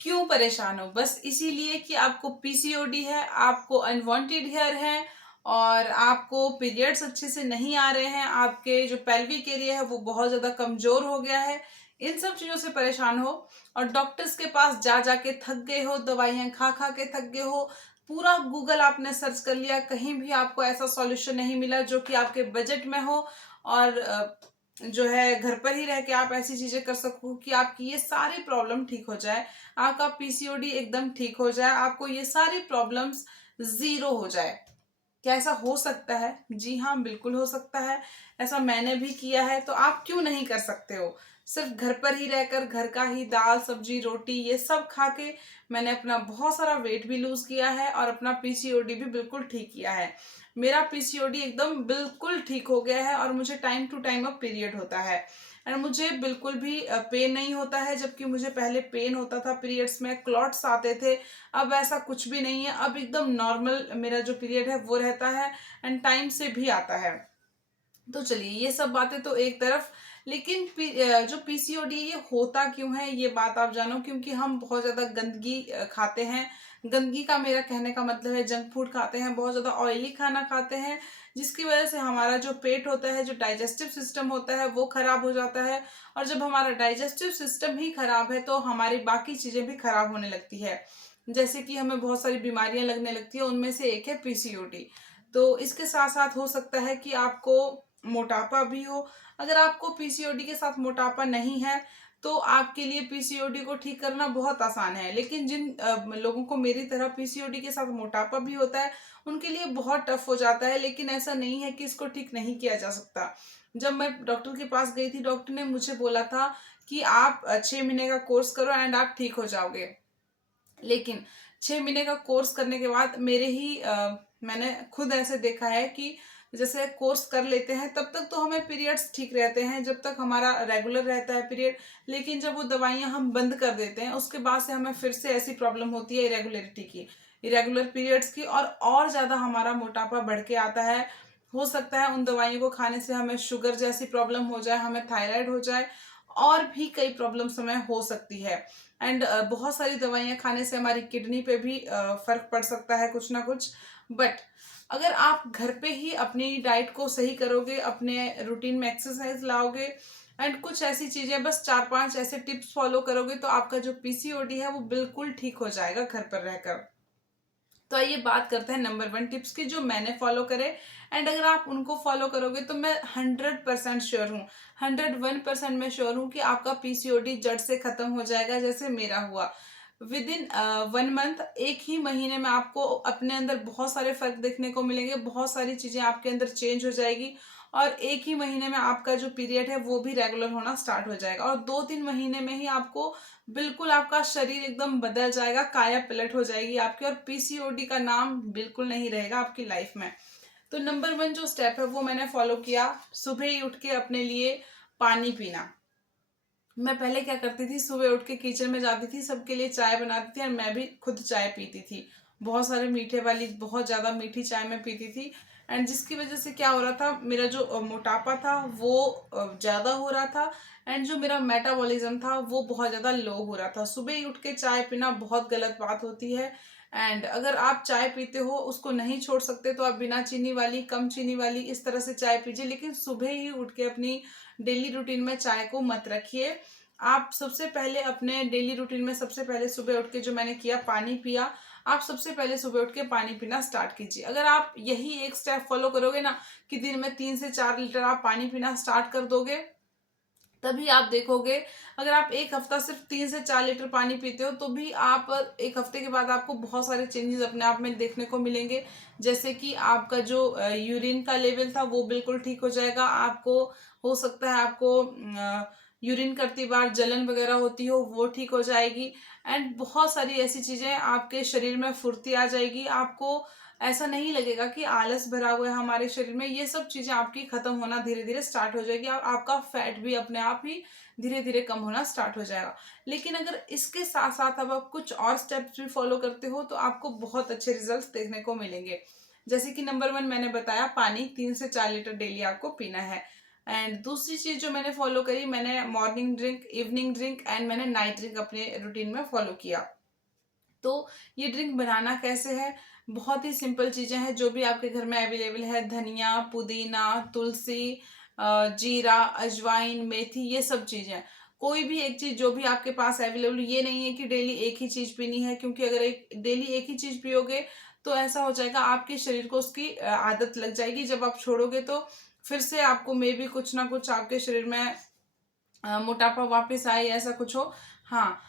क्यों परेशान हो? बस इसीलिए कि आपको पीसीओडी है, आपको अनवांटेड हेयर है और आपको पीरियड्स अच्छे से नहीं आ रहे हैं, आपके जो पेल्विक एरिया है वो बहुत ज़्यादा कमज़ोर हो गया है। इन सब चीज़ों से परेशान हो और डॉक्टर्स के पास जा के थक गए हो, दवाइयाँ खा के थक गए हो। पूरा गूगल आपने सर्च कर लिया, कहीं भी आपको ऐसा सॉल्यूशन नहीं मिला जो कि आपके बजट में हो और जो है घर पर ही रह के आप ऐसी चीज़ें कर सको कि आपकी ये सारी प्रॉब्लम ठीक हो जाए। आपका पीसीओडी एकदम ठीक हो जाए, आपको ये सारी प्रॉब्लम्स ज़ीरो हो जाए। क्या ऐसा हो सकता है? जी हाँ, बिल्कुल हो सकता है। ऐसा मैंने भी किया है, तो आप क्यों नहीं कर सकते हो? सिर्फ़ घर पर ही रहकर घर का ही दाल, सब्ज़ी, रोटी ये सब खा के मैंने अपना बहुत सारा वेट भी लूज़ किया है और अपना पीसीओडी भी बिल्कुल ठीक किया है। मेरा पीसीओडी एकदम बिल्कुल ठीक हो गया है और मुझे टाइम टू टाइम अब पीरियड होता है। एंड मुझे बिल्कुल भी पेन नहीं होता है, जबकि मुझे पहले पेन होता था पीरियड्स में, क्लॉट्स आते थे। अब ऐसा कुछ भी नहीं है, अब एकदम नॉर्मल मेरा जो पीरियड है वो रहता है एंड टाइम से भी आता है। तो चलिए ये सब बातें तो एक तरफ, लेकिन जो पीसीओडी ये होता क्यों है ये बात आप जानो, क्योंकि हम बहुत ज़्यादा गंदगी खाते हैं। गंदगी का मेरा कहने का मतलब है जंक फूड खाते हैं, बहुत ज़्यादा ऑयली खाना खाते हैं, जिसकी वजह से हमारा जो पेट होता है, जो डाइजेस्टिव सिस्टम होता है वो खराब हो जाता है। और जब हमारा डाइजेस्टिव सिस्टम ही खराब है तो हमारी बाकी चीज़ें भी खराब होने लगती है। जैसे कि हमें बहुत सारी बीमारियां लगने लगती है, उनमें से एक है पीसीओडी। तो इसके साथ साथ हो सकता है कि आपको मोटापा भी हो। अगर आपको पीसीओडी के साथ मोटापा नहीं है तो आपके लिए पीसीओडी को ठीक करना बहुत आसान है, लेकिन जिन लोगों को मेरी तरह पीसीओडी के साथ मोटापा भी होता है उनके लिए बहुत टफ हो जाता है। लेकिन ऐसा नहीं है कि इसको ठीक नहीं किया जा सकता। जब मैं डॉक्टर के पास गई थी, डॉक्टर ने मुझे बोला था कि आप 6 महीने का कोर्स करो एंड आप ठीक हो जाओगे। लेकिन 6 महीने का कोर्स करने के बाद मैंने खुद ऐसे देखा है कि जैसे कोर्स कर लेते हैं तब तक तो हमें पीरियड्स ठीक रहते हैं, जब तक हमारा रेगुलर रहता है पीरियड। लेकिन जब वो दवाइयाँ हम बंद कर देते हैं उसके बाद से हमें फिर से ऐसी प्रॉब्लम होती है इरेगुलरिटी की, इरेगुलर पीरियड्स की, और ज़्यादा हमारा मोटापा बढ़ के आता है। हो सकता है उन दवाइयों को खाने से हमें शुगर जैसी प्रॉब्लम हो जाए, हमें थायराइड हो जाए, और भी कई प्रॉब्लम्स हमें हो सकती है। एंड बहुत सारी दवाइयाँ खाने से हमारी किडनी पे भी फर्क पड़ सकता है कुछ ना कुछ। बट अगर आप घर पे ही अपनी डाइट को सही करोगे, अपने रूटीन में एक्सरसाइज लाओगे एंड कुछ ऐसी चीजें, बस 4-5 ऐसे टिप्स फॉलो करोगे, तो आपका जो पीसीओडी है वो बिल्कुल ठीक हो जाएगा घर पर रहकर। तो आइए बात करते हैं नंबर 1 टिप्स की जो मैंने फॉलो करे। एंड अगर आप उनको फॉलो करोगे तो मैं 100% श्योर हूँ, 101% मैं श्योर हूँ कि आपका पीसीओडी जड़ से खत्म हो जाएगा, जैसे मेरा हुआ। विद इन 1 मंथ, एक ही महीने में आपको अपने अंदर बहुत सारे फर्क देखने को मिलेंगे, बहुत सारी चीजें आपके अंदर चेंज हो जाएगी और एक ही महीने में आपका जो पीरियड है वो भी रेगुलर होना स्टार्ट हो जाएगा और 2-3 महीने में ही आपको बिल्कुल आपका शरीर एकदम बदल जाएगा, काया पलट हो जाएगी आपकी, और पीसीओडी का नाम बिल्कुल नहीं रहेगा आपकी लाइफ में। तो नंबर 1 जो स्टेप है वो मैंने फॉलो किया, सुबह ही उठ के अपने लिए पानी पीना। मैं पहले क्या करती थी, सुबह उठ के किचन में जाती थी, सबके लिए चाय बनाती थी और मैं भी खुद चाय पीती थी। बहुत सारे मीठे वाली, बहुत ज़्यादा मीठी चाय मैं पीती थी। एंड जिसकी वजह से क्या हो रहा था, मेरा जो मोटापा था वो ज़्यादा हो रहा था एंड जो मेरा मेटाबॉलिज्म था वो बहुत ज़्यादा लो हो रहा था। सुबह ही उठ के चाय पीना बहुत गलत बात होती है। एंड अगर आप चाय पीते हो, उसको नहीं छोड़ सकते, तो आप बिना चीनी वाली, कम चीनी वाली इस तरह से चाय पीजिए, लेकिन सुबह ही उठ के अपनी डेली रूटीन में चाय को मत रखिए। आप सबसे पहले अपने डेली रूटीन में, सबसे पहले सुबह उठ के जो मैंने किया, पानी पिया। आप सबसे पहले सुबह उठ के पानी पीना स्टार्ट कीजिए। अगर आप यही एक स्टेप फॉलो करोगे ना कि दिन में 3 से 4 लीटर आप पानी पीना स्टार्ट कर दोगे, तभी आप देखोगे, अगर आप एक हफ्ता सिर्फ 3 से 4 लीटर पानी पीते हो तो भी आप एक हफ्ते के बाद आपको बहुत सारे चेंजेस अपने आप में देखने को मिलेंगे। जैसे कि आपका जो यूरिन का लेवल था वो बिल्कुल ठीक हो जाएगा। आपको हो सकता है आपको यूरिन करती बार जलन वगैरह होती हो वो ठीक हो जाएगी। एंड बहुत सारी ऐसी चीजें, आपके शरीर में फुर्ती आ जाएगी। आपको ऐसा नहीं लगेगा कि आलस भरा हुआ है हमारे शरीर में। ये सब चीजें आपकी खत्म होना धीरे धीरे स्टार्ट हो जाएगी और आपका फैट भी अपने आप ही धीरे धीरे कम होना स्टार्ट हो जाएगा। लेकिन अगर इसके साथ साथ अब आप कुछ और स्टेप्स भी फॉलो करते हो तो आपको बहुत अच्छे रिजल्ट्स देखने को मिलेंगे। जैसे कि नंबर 1 मैंने बताया, पानी 3 से 4 लीटर डेली आपको पीना है। एंड दूसरी चीज़ जो मैंने फॉलो करी, मैंने morning drink, evening drink and मैंने नाइट ड्रिंक अपने रूटीन में फॉलो किया। तो ये ड्रिंक बनाना कैसे है, बहुत ही सिंपल चीज़ें हैं जो भी आपके घर में अवेलेबल है, धनिया, पुदीना, तुलसी, जीरा, अजवाइन, मेथी, ये सब चीज़ें। कोई भी एक चीज़ जो भी आपके पास अवेलेबल, ये नहीं है कि डेली एक ही चीज़ पीनी है, क्योंकि अगर एक डेली एक ही चीज़ पियोगे तो ऐसा हो जाएगा आपके शरीर को उसकी आदत लग जाएगी। जब आप छोड़ोगे तो फिर से आपको मे बी कुछ ना कुछ आपके शरीर में मोटापा वापस आए, ऐसा कुछ हो। हाँ,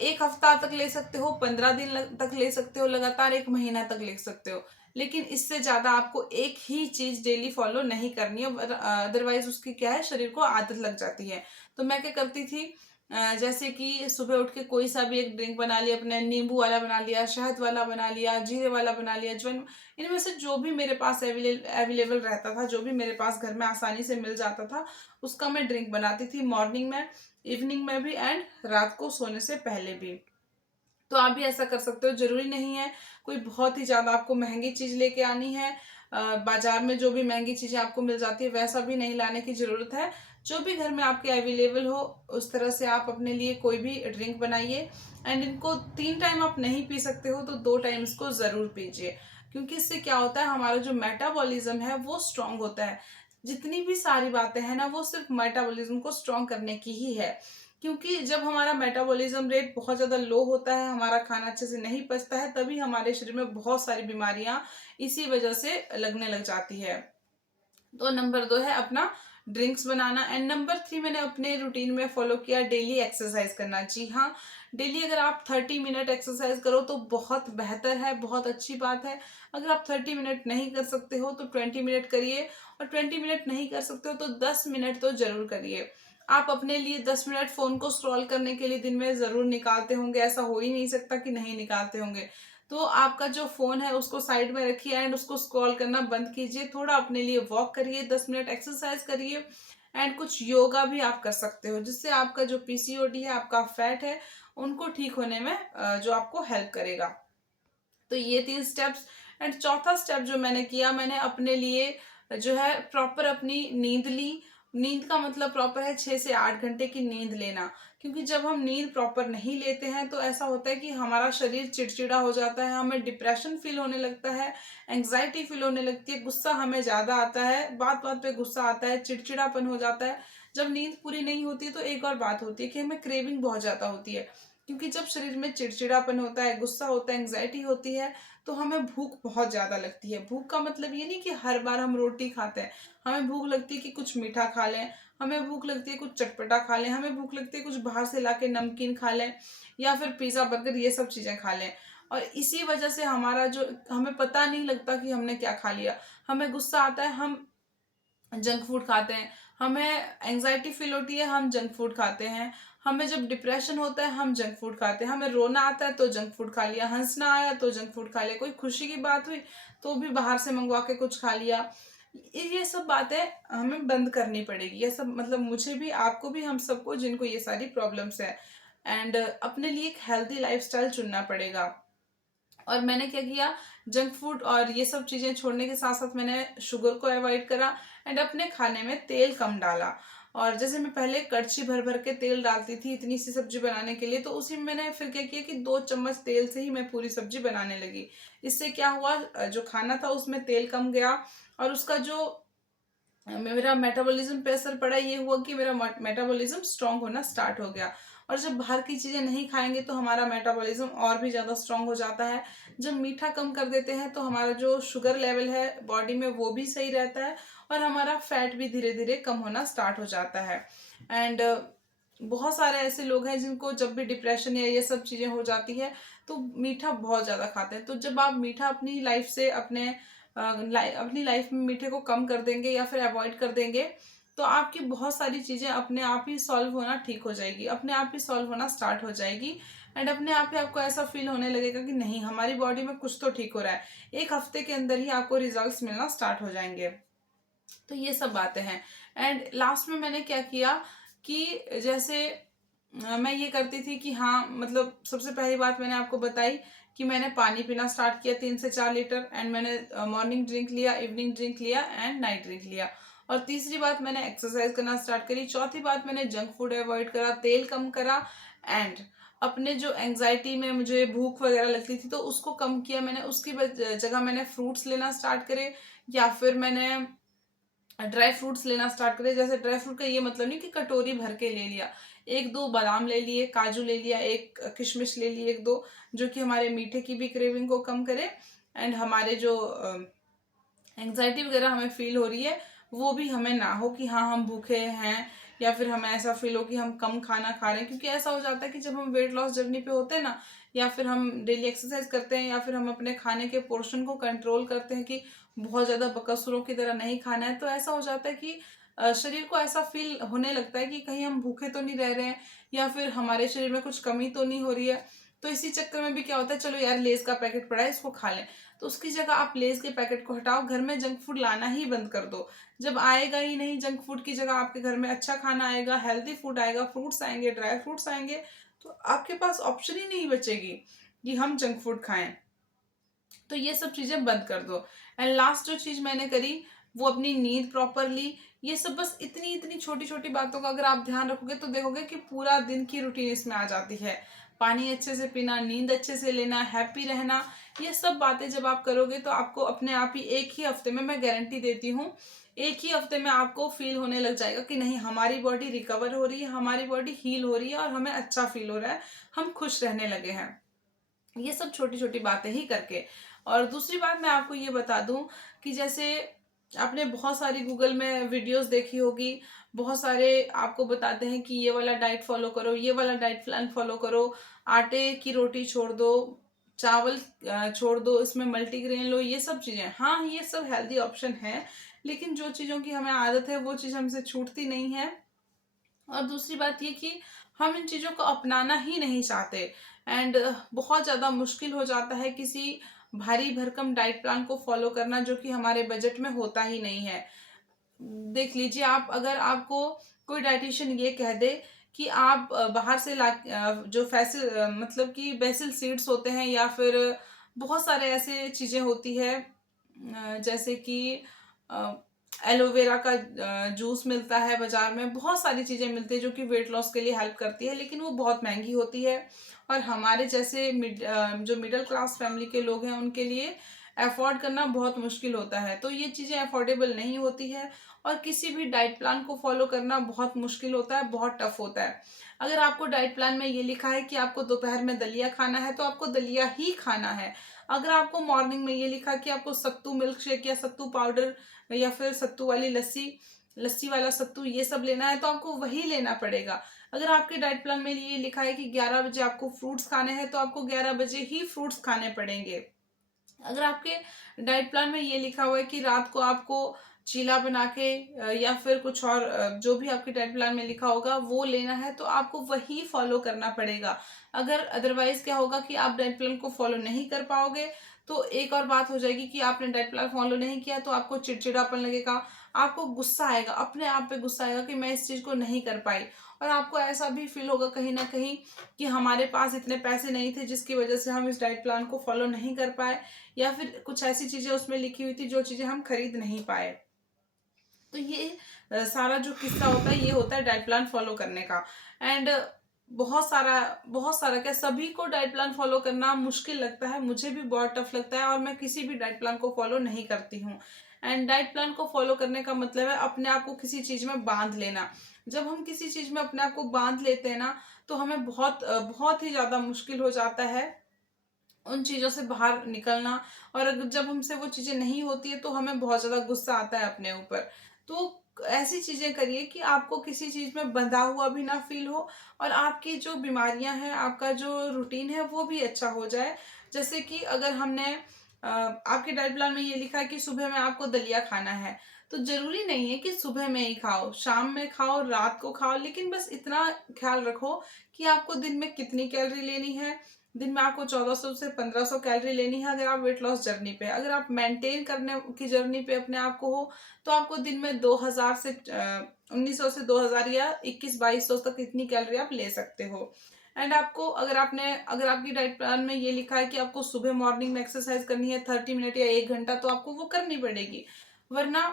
एक हफ्ता तक ले सकते हो, 15 दिन तक ले सकते हो, लगातार 1 महीना तक ले सकते हो, लेकिन इससे ज्यादा आपको एक ही चीज डेली फॉलो नहीं करनी है, अदरवाइज उसकी क्या है, शरीर को आदत लग जाती है। तो मैं क्या करती थी, जैसे कि सुबह उठ के कोई सा भी एक ड्रिंक बना लिया, अपने नींबू वाला बना लिया, शहद वाला बना लिया, जीरे वाला बना लिया, अजवाइन, इनमें से जो भी मेरे पास अवेलेबल रहता था, जो भी मेरे पास घर में आसानी से मिल जाता था, उसका मैं ड्रिंक बनाती थी, मॉर्निंग में, इवनिंग में भी एंड रात को सोने से पहले भी। तो आप भी ऐसा कर सकते हो, जरूरी नहीं है कोई बहुत ही ज्यादा आपको महंगी चीज लेके आनी है। बाजार में जो भी महंगी चीजें आपको मिल जाती है वैसा भी नहीं लाने की जरूरत है। जो भी घर में आपके अवेलेबल हो उस तरह से आप अपने लिए कोई भी ड्रिंक बनाइए, एंड इनको 3 टाइम आप नहीं पी सकते हो तो 2 टाइम इसको जरूर पीजिए, क्योंकि इससे क्या होता है, हमारा जो मेटाबॉलिज्म है वो स्ट्रांग होता है। जितनी भी सारी बातें हैं ना, वो सिर्फ मेटाबॉलिज्म को स्ट्रांग करने की ही है, क्योंकि जब हमारा मेटाबॉलिज्म रेट बहुत ज़्यादा लो होता है, हमारा खाना अच्छे से नहीं पचता है, तभी हमारे शरीर में बहुत सारी बीमारियां इसी वजह से लगने लग जाती है। तो नंबर 2 है अपना ड्रिंक्स बनाना, एंड नंबर 3 मैंने अपने रूटीन में फॉलो किया, डेली एक्सरसाइज करना। जी हाँ, डेली अगर आप 30 मिनट एक्सरसाइज करो तो बहुत बेहतर है, बहुत अच्छी बात है। अगर आप 30 मिनट नहीं कर सकते हो तो 20 मिनट करिए, और 20 मिनट नहीं कर सकते हो तो 10 मिनट तो जरूर करिए। आप अपने लिए 10 मिनट फोन को स्क्रॉल करने के लिए दिन में जरूर निकालते होंगे, ऐसा हो ही नहीं सकता कि नहीं निकालते होंगे। तो आपका जो फोन है उसको साइड में रखिए एंड उसको स्क्रॉल करना बंद कीजिए, थोड़ा अपने लिए वॉक करिए, 10 मिनट एक्सरसाइज करिए, एंड कुछ योगा भी आप कर सकते हो, जिससे आपका जो पीसीओडी है, आपका फैट है, उनको ठीक होने में जो आपको हेल्प करेगा। तो ये 3 स्टेप्स। एंड चौथा स्टेप जो मैंने किया, मैंने अपने लिए जो है प्रॉपर अपनी नींद ली। नींद का मतलब प्रॉपर है 6 से 8 घंटे की नींद लेना, क्योंकि जब हम नींद प्रॉपर नहीं लेते हैं तो ऐसा होता है कि हमारा शरीर चिड़चिड़ा हो जाता है, हमें डिप्रेशन फील होने लगता है, एंग्जाइटी फील होने लगती है, गुस्सा हमें ज्यादा आता है, बात बात पे गुस्सा आता है, चिड़चिड़ापन हो जाता है। जब नींद पूरी नहीं होती तो एक और बात होती है कि हमें क्रेविंग बहुत ज्यादा होती है, क्योंकि जब शरीर में चिड़चिड़ापन होता है, गुस्सा होता है, एंग्जाइटी होती है, तो हमें भूख बहुत ज्यादा लगती है। भूख का मतलब ये नहीं कि हर बार हम रोटी खाते हैं, हमें भूख लगती है कि कुछ मीठा खा लें, हमें भूख लगती है कुछ चटपटा खा लें, हमें भूख लगती है कुछ बाहर से लाके नमकीन खा लें, या फिर पिज्जा बर्गर ये सब चीजें खा लें। और इसी वजह से हमारा जो, हमें पता नहीं लगता कि हमने क्या खा लिया। हमें गुस्सा आता है, हम जंक फूड खाते हैं, हमें एंजाइटी फील होती है, हम जंक फूड खाते हैं, हमें जब डिप्रेशन होता है हम जंक फूड खाते हैं, हमें रोना आता है तो जंक फूड खा लिया, हंसना आया तो जंक फूड खा लिया, कोई खुशी की बात हुई तो भी बाहर से मंगवा के कुछ खा लिया। ये सब बातें हमें बंद करनी पड़ेगी, ये सब मतलब मुझे भी, आपको भी, हम सबको जिनको ये सारी प्रॉब्लम्स है। एंड अपने लिए एक हेल्दी लाइफस्टाइल चुनना पड़ेगा। और मैंने क्या किया, जंक फूड और ये सब चीजें छोड़ने के साथ साथ मैंने शुगर को अवॉइड करा, एंड अपने खाने में तेल कम डाला। और जैसे मैं पहले कड़छी भर भर के तेल डालती थी इतनी सी सब्जी बनाने के लिए, तो उसी में मैंने फिर क्या किया कि 2 चम्मच तेल से ही मैं पूरी सब्जी बनाने लगी। इससे क्या हुआ, जो खाना था उसमें तेल कम गया, और उसका जो मेरा मेटाबॉलिज्म पे असर पड़ा, ये हुआ कि मेरा मेटाबॉलिज्म स्ट्रांग होना स्टार्ट हो गया। और जब बाहर की चीजें नहीं खाएंगे तो हमारा मेटाबॉलिज्म और भी ज्यादा स्ट्रांग हो जाता है। जब मीठा कम कर देते हैं तो हमारा जो शुगर लेवल है बॉडी में वो भी सही रहता है, और हमारा फैट भी धीरे धीरे कम होना स्टार्ट हो जाता है। एंड बहुत सारे ऐसे लोग हैं जिनको जब भी डिप्रेशन या ये सब चीजें हो जाती है तो मीठा बहुत ज्यादा खाते हैं। तो जब आप मीठा अपनी लाइफ से, अपनी लाइफ में मीठे को कम कर देंगे या फिर अवॉइड कर देंगे, तो आपकी बहुत सारी चीजें अपने आप ही सॉल्व होना ठीक हो जाएगी, अपने आप ही सॉल्व होना स्टार्ट हो जाएगी। एंड अपने आप ही आपको ऐसा फील होने लगेगा कि नहीं, हमारी बॉडी में कुछ तो ठीक हो रहा है। 1 हफ्ते के अंदर ही आपको रिजल्ट्स मिलना स्टार्ट हो जाएंगे। तो ये सब बातें हैं। एंड लास्ट में मैंने क्या किया कि जैसे मैं ये करती थी कि हाँ, मतलब सबसे पहली बात मैंने आपको बताई कि मैंने पानी पीना स्टार्ट किया 3 से 4 लीटर, एंड मैंने मॉर्निंग ड्रिंक लिया, इवनिंग ड्रिंक लिया एंड नाइट ड्रिंक लिया। और तीसरी बात मैंने एक्सरसाइज करना स्टार्ट करी। चौथी बात मैंने जंक फूड अवॉइड करा, तेल कम करा। एंड अपने जो एंग्जाइटी में मुझे भूख वगैरह लगती थी तो उसको कम किया मैंने। उसकी जगह मैंने फ्रूट्स लेना स्टार्ट करे, या फिर मैंने ड्राई फ्रूट्स लेना स्टार्ट करे। जैसे ड्राई फ्रूट का ये मतलब नहीं कि कटोरी भर के ले लिया, एक दो बादाम ले लिए, काजू ले लिया, एक किशमिश ले लिए, एक दो, जो कि हमारे मीठे की भी क्रेविंग को कम करे। एंड हमारे जो एंग्जाइटी वगैरह हमें फील हो रही है वो भी हमें ना हो कि हाँ हम भूखे हैं, या फिर हमें ऐसा फील हो कि हम कम खाना खा रहे हैं। क्योंकि ऐसा हो जाता है कि जब हम वेट लॉस जर्नी पे होते हैं ना, या फिर हम डेली एक्सरसाइज करते हैं, या फिर हम अपने खाने के पोर्शन को कंट्रोल करते हैं कि बहुत ज़्यादा बकसुरों की तरह नहीं खाना है, तो ऐसा हो जाता है कि शरीर को ऐसा फील होने लगता है कि कहीं हम भूखे तो नहीं रह रहे हैं, या फिर हमारे शरीर में कुछ कमी तो नहीं हो रही है। तो इसी चक्कर में भी क्या होता है, चलो यार लेज का पैकेट पड़ा है इसको खा लें, तो उसकी जगह आप लेज के पैकेट को हटाओ, घर में जंक फूड लाना ही बंद कर दो। जब आएगा ही नहीं जंक फूड की जगह, आपके घर में अच्छा खाना आएगा, हेल्दी फूड आएगा, फ्रूट्स आएंगे, ड्राई फ्रूट्स आएंगे, तो आपके पास ऑप्शन ही नहीं बचेगी कि हम जंक फूड खाएं। तो ये सब चीजें बंद कर दो। एंड लास्ट जो चीज मैंने करी वो अपनी नींद प्रॉपर ली। ये सब बस इतनी इतनी छोटी छोटी बातों का अगर आप ध्यान रखोगे तो देखोगे कि पूरा दिन की रूटीन इसमें आ जाती है। पानी अच्छे से पीना, नींद अच्छे से लेना, हैप्पी रहना, ये सब बातें जब आप करोगे तो आपको अपने आप ही एक ही हफ्ते में, मैं गारंटी देती हूँ, एक ही हफ्ते में आपको फील होने लग जाएगा कि नहीं हमारी बॉडी रिकवर हो रही है, हमारी बॉडी हील हो रही है और हमें अच्छा फील हो रहा है, हम खुश रहने लगे हैं, ये सब छोटी छोटी बातें ही करके। और दूसरी बात मैं आपको ये बता दूं कि जैसे आपने बहुत सारी गूगल में वीडियोस देखी होगी, बहुत सारे आपको बताते हैं कि ये वाला डाइट फॉलो करो, ये वाला डाइट प्लान फॉलो करो, आटे की रोटी छोड़ दो, चावल छोड़ दो, इसमें मल्टीग्रेन लो, ये सब चीजें, हाँ ये सब हेल्दी ऑप्शन है, लेकिन जो चीजों की हमें आदत है वो चीज हमसे छूटती नहीं है। और दूसरी बात ये कि हम इन चीज़ों को अपनाना ही नहीं चाहते। एंड बहुत ज़्यादा मुश्किल हो जाता है किसी भारी भरकम डाइट प्लान को फॉलो करना जो कि हमारे बजट में होता ही नहीं है। देख लीजिए, आप अगर आपको कोई डाइटिशियन ये कह दे कि आप बाहर से जो फैसिल मतलब कि बेसिल सीड्स होते हैं, या फिर बहुत सारे ऐसे चीज़ें होती है, जैसे कि एलोवेरा का जूस मिलता है बाजार में, बहुत सारी चीज़ें मिलती है जो कि वेट लॉस के लिए हेल्प करती है, लेकिन वो बहुत महंगी होती है। और हमारे जैसे जो मिडिल क्लास फैमिली के लोग हैं उनके लिए अफोर्ड करना बहुत मुश्किल होता है, तो ये चीज़ें अफोर्डेबल नहीं होती है। और किसी भी डाइट प्लान को फॉलो करना बहुत मुश्किल होता है, बहुत टफ होता है। अगर आपको डाइट प्लान में ये लिखा है कि आपको दोपहर में दलिया खाना है तो आपको दलिया ही खाना है। अगर आपको मॉर्निंग में ये लिखा कि आपको सत्तू मिल्क शेक या सत्तू पाउडर या फिर सत्तू वाली लस्सी, लस्सी वाला सत्तू, ये सब लेना है तो आपको वही लेना पड़ेगा। अगर आपके डाइट प्लान में ये लिखा है कि 11 बजे आपको फ्रूट्स खाने हैं तो आपको 11 बजे ही फ्रूट्स खाने पड़ेंगे। अगर आपके डाइट प्लान में ये लिखा हुआ है कि रात को आपको चीला बना के या फिर कुछ और जो भी आपके डाइट प्लान में लिखा होगा वो लेना है तो आपको वही फॉलो करना पड़ेगा। अगर अदरवाइज क्या होगा कि आप डाइट प्लान को फॉलो नहीं कर पाओगे, तो एक और बात हो जाएगी कि आपने डाइट प्लान फॉलो नहीं किया तो आपको चिड़चिड़ापन लगेगा, आपको गुस्सा आएगा, अपने आप पे गुस्सा आएगा कि मैं इस चीज़ को नहीं कर पाई। और आपको ऐसा भी फील होगा कहीं ना कहीं कि हमारे पास इतने पैसे नहीं थे जिसकी वजह से हम इस डाइट प्लान को फॉलो नहीं कर पाए, या फिर कुछ ऐसी चीजें उसमें लिखी हुई थी जो चीजें हम खरीद नहीं पाए। तो ये सारा जो किस्सा होता है ये होता है डाइट प्लान फॉलो करने का। एंड बहुत सारा क्या, सभी को डाइट प्लान फॉलो करना मुश्किल लगता है, मुझे भी बहुत टफ लगता है और मैं किसी भी डाइट प्लान को फॉलो नहीं करती हूँ। एंड डाइट प्लान को फॉलो करने का मतलब है अपने आप को किसी चीज में बांध लेना। जब हम किसी चीज में अपने आप को बांध लेते हैं ना, तो हमें बहुत ही ज्यादा मुश्किल हो जाता है उन चीज़ों से बाहर निकलना। और जब हमसे वो चीज़ें नहीं होती है तो हमें बहुत ज़्यादा गुस्सा आता है अपने ऊपर। तो ऐसी चीज़ें करिए कि आपको किसी चीज़ में बंधा हुआ भी ना फील हो, और आपकी जो बीमारियां हैं, आपका जो रूटीन है वो भी अच्छा हो जाए। जैसे कि अगर हमने आपके डाइट प्लान में ये लिखा है कि सुबह में आपको दलिया खाना है, तो जरूरी नहीं है कि सुबह में ही खाओ, शाम में खाओ, रात को खाओ, लेकिन बस इतना ख्याल रखो कि आपको दिन में कितनी कैलोरी लेनी है। दिन में आपको 1400 से 1500 कैलोरी लेनी है अगर आप वेट लॉस जर्नी पे। अगर आप मेंटेन करने की जर्नी पे अपने आप को हो तो आपको दिन में 2000 से 1900 से 2000 या 21-2200 तक इतनी कैलोरी आप ले सकते हो। एंड आपको अगर आपकी डाइट प्लान में ये लिखा है कि आपको सुबह मॉर्निंग में एक्सरसाइज करनी है 30 मिनट या 1 घंटा, तो आपको वो करनी पड़ेगी। वरना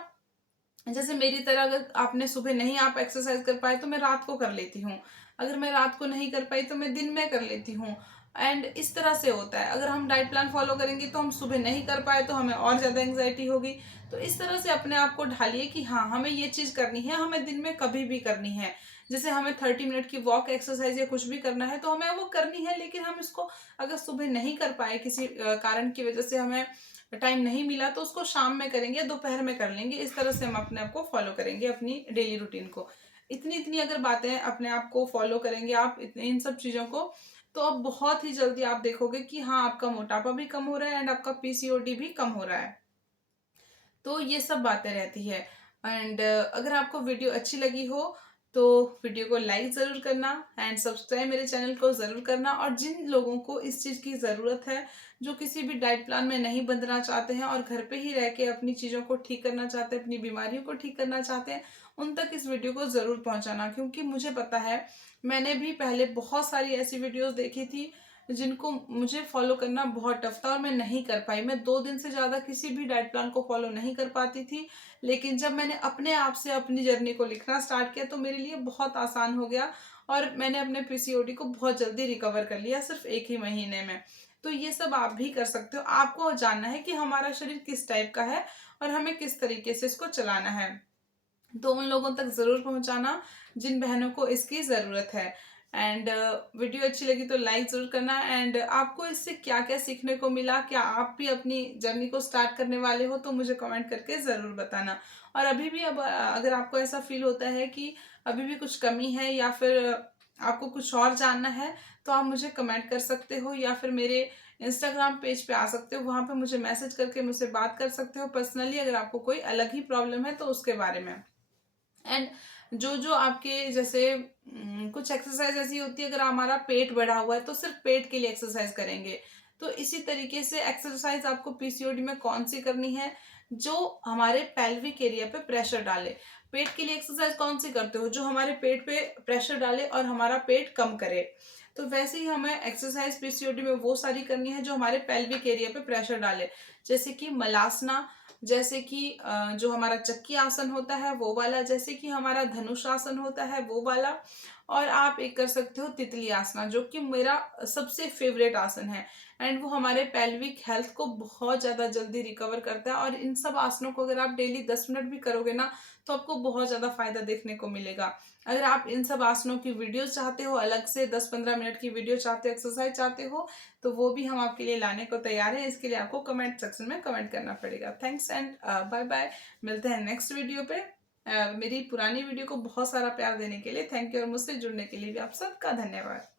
जैसे मेरी तरह अगर आपने सुबह नहीं आप एक्सरसाइज कर पाए तो मैं रात को कर लेती हूँ। अगर मैं रात को नहीं कर पाई तो मैं दिन में कर लेती हूँ। एंड इस तरह से होता है। अगर हम डाइट प्लान फॉलो करेंगे तो हम सुबह नहीं कर पाए तो हमें और ज़्यादा एंग्जाइटी होगी। तो इस तरह से अपने आप को ढालिए कि हाँ, हमें ये चीज़ करनी है, हमें दिन में कभी भी करनी है। जैसे हमें 30 मिनट की वॉक एक्सरसाइज या कुछ भी करना है तो हमें वो करनी है, लेकिन हम इसको अगर सुबह नहीं कर पाए किसी कारण की वजह से हमें टाइम नहीं मिला तो उसको शाम में करेंगे, दोपहर में कर लेंगे। इस तरह से हम अपने आप को फॉलो करेंगे, अपनी डेली रूटीन को। इतनी इतनी अगर बातें अपने आप को फॉलो करेंगे आप, इन सब चीज़ों को, तो अब बहुत ही जल्दी आप देखोगे कि हाँ, आपका मोटापा भी कम हो रहा है एंड आपका पीसीओडी भी कम हो रहा है। तो ये सब बातें रहती है। एंड अगर आपको वीडियो अच्छी लगी हो तो वीडियो को लाइक ज़रूर करना एंड सब्सक्राइब मेरे चैनल को ज़रूर करना। और जिन लोगों को इस चीज़ की ज़रूरत है, जो किसी भी डाइट प्लान में नहीं बंधना चाहते हैं और घर पे ही रह के अपनी चीज़ों को ठीक करना चाहते हैं, अपनी बीमारियों को ठीक करना चाहते हैं, उन तक इस वीडियो को ज़रूर पहुंचाना। क्योंकि मुझे पता है, मैंने भी पहले बहुत सारी ऐसी वीडियोस देखी थी जिनको मुझे फॉलो करना बहुत टफ था और मैं नहीं कर पाई। मैं 2 दिन से ज़्यादा किसी भी डाइट प्लान को फॉलो नहीं कर पाती थी। लेकिन जब मैंने अपने आप से अपनी जर्नी को लिखना स्टार्ट किया तो मेरे लिए बहुत आसान हो गया और मैंने अपने पीसीओडी को बहुत जल्दी रिकवर कर लिया, सिर्फ 1 ही महीने में। तो ये सब आप भी कर सकते हो। आपको जानना है कि हमारा शरीर किस टाइप का है और हमें किस तरीके से इसको चलाना है। तो उन लोगों तक ज़रूर पहुंचाना जिन बहनों को इसकी ज़रूरत है। एंड वीडियो अच्छी लगी तो लाइक ज़रूर करना। एंड आपको इससे क्या क्या सीखने को मिला, क्या आप भी अपनी जर्नी को स्टार्ट करने वाले हो, तो मुझे कमेंट करके ज़रूर बताना। और अभी भी अब अगर आपको ऐसा फील होता है कि अभी भी कुछ कमी है या फिर आपको कुछ और जानना है, तो आप मुझे कमेंट कर सकते हो या फिर मेरे इंस्टाग्राम पेज पे आ सकते हो। वहाँ पे मुझे मैसेज करके मुझसे बात कर सकते हो पर्सनली, अगर आपको कोई अलग ही प्रॉब्लम है तो उसके बारे में। एंड जो जो आपके जैसे कुछ एक्सरसाइज ऐसी होती है, अगर हमारा पेट बढ़ा हुआ है तो सिर्फ पेट के लिए एक्सरसाइज करेंगे। तो इसी तरीके से एक्सरसाइज आपको पीसीओडी में कौन सी करनी है, जो हमारे पेल्विक एरिया पे प्रेशर डाले। पेट के लिए एक्सरसाइज कौन सी करते हो, जो हमारे पेट पे प्रेशर डाले और हमारा पेट कम करे। तो वैसे ही हमें एक्सरसाइज पीसीओडी में वो सारी करनी है जो हमारे पेल्विक एरिया पे प्रेशर डाले। जैसे कि मलासना, जैसे कि जो हमारा चक्की आसन होता है वो वाला, जैसे कि हमारा धनुष आसन होता है वो वाला। और आप एक कर सकते हो तितली आसना, जो कि मेरा सबसे फेवरेट आसन है। एंड वो हमारे पेल्विक हेल्थ को बहुत ज़्यादा जल्दी रिकवर करता है। और इन सब आसनों को अगर आप डेली 10 मिनट भी करोगे ना, तो आपको बहुत ज़्यादा फायदा देखने को मिलेगा। अगर आप इन सब आसनों की वीडियोस चाहते हो, अलग से 10-15 मिनट की वीडियो चाहते हो, एक्सरसाइज चाहते हो, तो वो भी हम आपके लिए लाने को तैयार हैं। इसके लिए आपको कमेंट सेक्शन में कमेंट करना पड़ेगा। Thanks and bye bye. मिलते हैं नेक्स्ट वीडियो पे। मेरी पुरानी वीडियो को बहुत सारा प्यार देने के लिए थैंक यू और मुझसे जुड़ने के लिए भी आप सबका धन्यवाद।